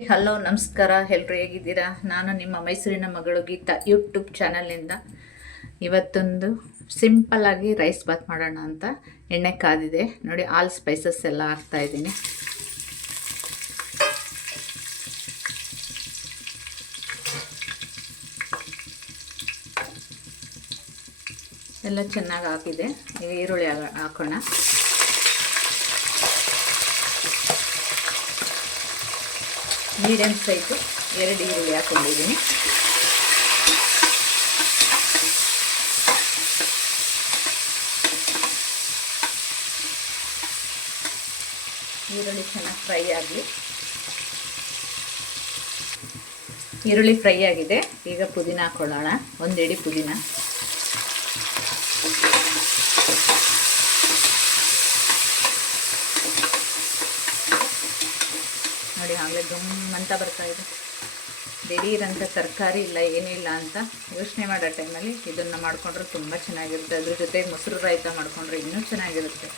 Hello ನಮಸ್ಕಾರ, ಎಲ್ಲರೂ ಹೇಗಿದ್ದೀರಾ? ನಾನು ನಿಮ್ಮ ಮೈಸೂರಿನ ಮಗಳು ಗೀತಾ ಯೂಟ್ಯೂಬ್ ಚಾನಲ್ನಿಂದ ಇವತ್ತೊಂದು ಸಿಂಪಲ್ಲಾಗಿ ರೈಸ್ ಬಾತ್ ಮಾಡೋಣ ಅಂತ ಎಣ್ಣೆ ಕಾದಿದೆ ನೋಡಿ. ಆಲ್ ಸ್ಪೈಸಸ್ ಎಲ್ಲ ಹಾಕ್ತಾಯಿದ್ದೀನಿ. ಎಲ್ಲ ಚೆನ್ನಾಗಿ ಹಾಕಿದೆ. ಈಗ ಈರುಳ್ಳಿ ಹಾಕೋಣ. ಮೀಡಿಯಮ್ ಸೈಜು 2 ಈರುಳ್ಳಿ ಹಾಕೊಂಡಿದ್ದೀನಿ. ಈರುಳ್ಳಿ ಚೆನ್ನಾಗಿ ಫ್ರೈ ಆಗಲಿ. ಈರುಳ್ಳಿ ಫ್ರೈ ಆಗಿದೆ. ಈಗ ಪುದೀನ ಹಾಕೊಳ್ಳೋಣ. 1 ಹಿಡಿ ಪುದೀನ. ನೋಡಿ, ಆಗಲೇ ಗಮ್ ಅಂತ ಬರ್ತಾ ಇದೆ. ದಿಢೀರಂಥ ತರಕಾರಿ ಇಲ್ಲ, ಏನಿಲ್ಲ ಅಂತ ಯೋಚನೆ ಮಾಡೋ ಟೈಮಲ್ಲಿ ಇದನ್ನು ಮಾಡಿಕೊಂಡ್ರೆ ತುಂಬ ಚೆನ್ನಾಗಿರುತ್ತೆ. ಅದ್ರ ಜೊತೆಗೆ ಮೊಸರು ರಾಯ್ತ ಮಾಡಿಕೊಂಡ್ರೆ ಇನ್ನೂ ಚೆನ್ನಾಗಿರುತ್ತೆ.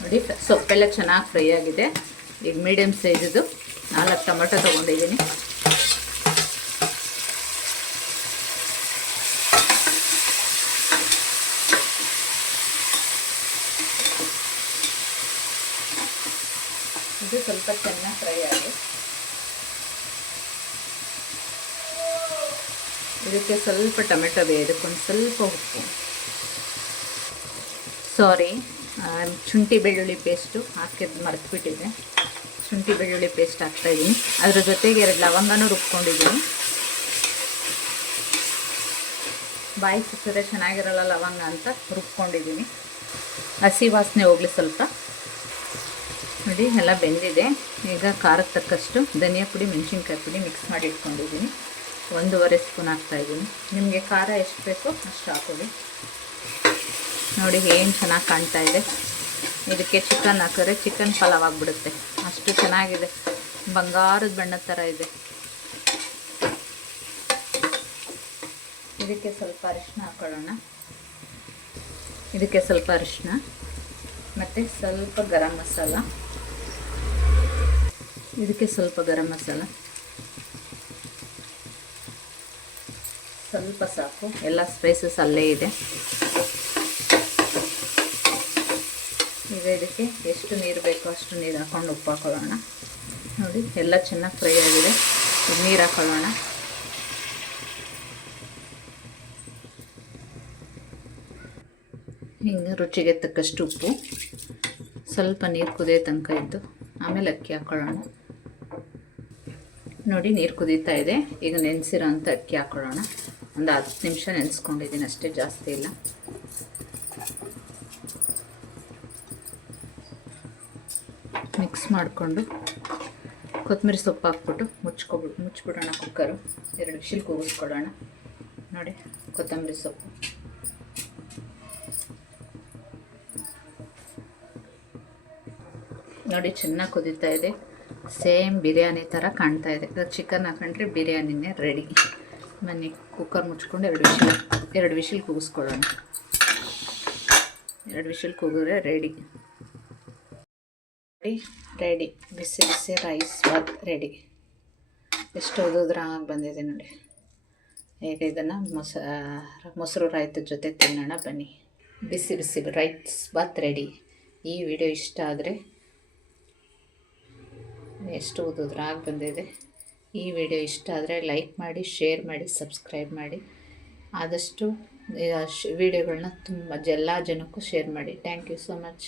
ನೋಡಿ, ಸೊಪ್ಪೆಲ್ಲ ಚೆನ್ನಾಗಿ ಫ್ರೈ ಆಗಿದೆ. ಈಗ ಮೀಡಿಯಮ್ ಸೈಜದು 4 ಟೊಮೆಟೊ ತೊಗೊಂಡಿದ್ದೀನಿ. ಇದು ಸ್ವಲ್ಪ ಚೆನ್ನಾಗಿ ಫ್ರೈ ಆಗಿ ಇದಕ್ಕೆ ಸ್ವಲ್ಪ ಟೊಮೆಟೊ ಇದಕ್ಕೊಂದು ಸ್ವಲ್ಪ ಉಪ್ಪು, ಶುಂಠಿ ಬೆಳ್ಳುಳ್ಳಿ ಪೇಸ್ಟು ಹಾಕಿದ್ದು ಮರೆತುಬಿಟ್ಟಿದ್ದೆ. ಶುಂಠಿ ಬೆಳ್ಳುಳ್ಳಿ ಪೇಸ್ಟ್ ಹಾಕ್ತಾಯಿದ್ದೀನಿ. ಅದ್ರ ಜೊತೆಗೆ 2 ಲವಂಗನೂ ರುಬ್ಕೊಂಡಿದ್ದೀನಿ. ಬಾಯಿ ಸಿಕ್ಕಿದ್ರೆ ಚೆನ್ನಾಗಿರಲ್ಲ ಲವಂಗ ಅಂತ ರುಬ್ಕೊಂಡಿದ್ದೀನಿ. ಹಸಿ ವಾಸನೆ ಹೋಗಲಿ ಸ್ವಲ್ಪ. ನೋಡಿ, ಎಲ್ಲ ಬೆಂದಿದೆ. ಈಗ ಖಾರಕ್ಕೆ ತಕ್ಕಷ್ಟು ಧನಿಯಾ ಪುಡಿ, ಮೆಣಸಿನ್ಕಾಯಿ ಪುಡಿ ಮಿಕ್ಸ್ ಮಾಡಿ ಇಟ್ಕೊಂಡಿದ್ದೀನಿ. 1.5 ಸ್ಪೂನ್ ಹಾಕ್ತಾಯಿದ್ದೀನಿ. ನಿಮಗೆ ಖಾರ ಎಷ್ಟು ಬೇಕೋ ಅಷ್ಟು ಹಾಕೊಳ್ಳಿ. ನೋಡಿ, ಏನು ಚೆನ್ನಾಗಿ ಕಾಣ್ತಾ ಇದೆ. ಇದಕ್ಕೆ ಚಿಕನ್ ಹಾಕಿದ್ರೆ ಚಿಕನ್ ಪಲಾವ್ ಆಗಿಬಿಡುತ್ತೆ, ಅಷ್ಟು ಚೆನ್ನಾಗಿದೆ. ಬಂಗಾರದ ಬಣ್ಣದ ಥರ ಇದೆ. ಇದಕ್ಕೆ ಸ್ವಲ್ಪ ಅರಿಶಿನ ಹಾಕೊಳ್ಳೋಣ. ಇದಕ್ಕೆ ಸ್ವಲ್ಪ ಅರಿಶಿನ ಮತ್ತು ಸ್ವಲ್ಪ ಗರಂ ಮಸಾಲ. ಇದಕ್ಕೆ ಸ್ವಲ್ಪ ಗರಂ ಮಸಾಲ, ಸ್ವಲ್ಪ ಸಾಕು. ಎಲ್ಲ ಸ್ಪೈಸಸ್ ಅಲ್ಲೇ ಇದೆ. ಈಗ ಇದಕ್ಕೆ ಎಷ್ಟು ನೀರು ಬೇಕೋ ಅಷ್ಟು ನೀರು ಹಾಕ್ಕೊಂಡು ಉಪ್ಪು ಹಾಕೊಳ್ಳೋಣ. ನೋಡಿ, ಎಲ್ಲ ಚೆನ್ನಾಗಿ ಫ್ರೈ ಆಗಿದೆ. ಈಗ ನೀರು ಹಾಕೊಳ್ಳೋಣ. ಹಿಂಗೆ ರುಚಿಗೆ ತಕ್ಕಷ್ಟು ಉಪ್ಪು, ಸ್ವಲ್ಪ ನೀರು ಕುದಿಯೋ ತನಕ ಇದ್ದು ಆಮೇಲೆ ಅಕ್ಕಿ ಹಾಕೊಳ್ಳೋಣ. ನೋಡಿ, ನೀರು ಕುದೀತಾ ಇದೆ. ಈಗ ನೆನೆಸಿರೋ ಅಂಥ ಅಕ್ಕಿ ಹಾಕೊಳ್ಳೋಣ. ಒಂದು 10 ನಿಮಿಷ ನೆನೆಸ್ಕೊಂಡಿದ್ದೀನಿ ಅಷ್ಟೇ, ಜಾಸ್ತಿ ಇಲ್ಲ. ಮಿಕ್ಸ್ ಮಾಡಿಕೊಂಡು ಕೊತ್ತಂಬರಿ ಸೊಪ್ಪು ಹಾಕ್ಬಿಟ್ಟು ಮುಚ್ಚಿಬಿಡೋಣ. Cooker 2 whistle ಕೂಗಿಸ್ಕೊಳ್ಳೋಣ. ನೋಡಿ, ಕೊತ್ತಂಬರಿ ಸೊಪ್ಪು. ನೋಡಿ, ಚೆನ್ನಾಗಿ ಕುದೀತಾ ಇದೆ. ಸೇಮ್ ಬಿರಿಯಾನಿ ಥರ ಕಾಣ್ತಾ ಇದೆ. ಚಿಕನ್ ಹಾಕೊಂಡ್ರೆ ಬಿರಿಯಾನಿನೇ ರೆಡಿ. ಬನ್ನಿ, ಕುಕ್ಕರ್ ಮುಚ್ಕೊಂಡು 2 ವಿಷಿಲ್ ಕೂಗಿಸ್ಕೊಳ್ಳೋಣ. 2 ವಿಷಿಲ್ ಕೂಗಿದ್ರೆ ರೆಡಿ. ಬಿಸಿ ಬಿಸಿ ರೈಸ್ ಬಾತ್ ರೆಡಿ. ಎಷ್ಟು ಓದೋದ್ರಾಗ ಬಂದಿದೆ ನೋಡಿ. ಈಗ ಇದನ್ನು ಮೊಸರು ರಾಯ್ತದ ಜೊತೆ ತಿನ್ನೋಣ ಬನ್ನಿ. ಬಿಸಿ ಬಿಸಿ ರೈಸ್ ಬಾತ್ ರೆಡಿ. ಈ ವಿಡಿಯೋ ಇಷ್ಟ ಆದರೆ, ಎಷ್ಟು ಓದೋದ್ರಾಗ ಬಂದಿದೆ. ಈ ವಿಡಿಯೋ ಇಷ್ಟ ಆದರೆ ಲೈಕ್ ಮಾಡಿ, ಶೇರ್ ಮಾಡಿ, ಸಬ್ಸ್ಕ್ರೈಬ್ ಮಾಡಿ. ಆದಷ್ಟು ವಿಡಿಯೋಗಳನ್ನ ಎಲ್ಲ ಜನಕ್ಕೂ ಶೇರ್ ಮಾಡಿ. Thank you so much.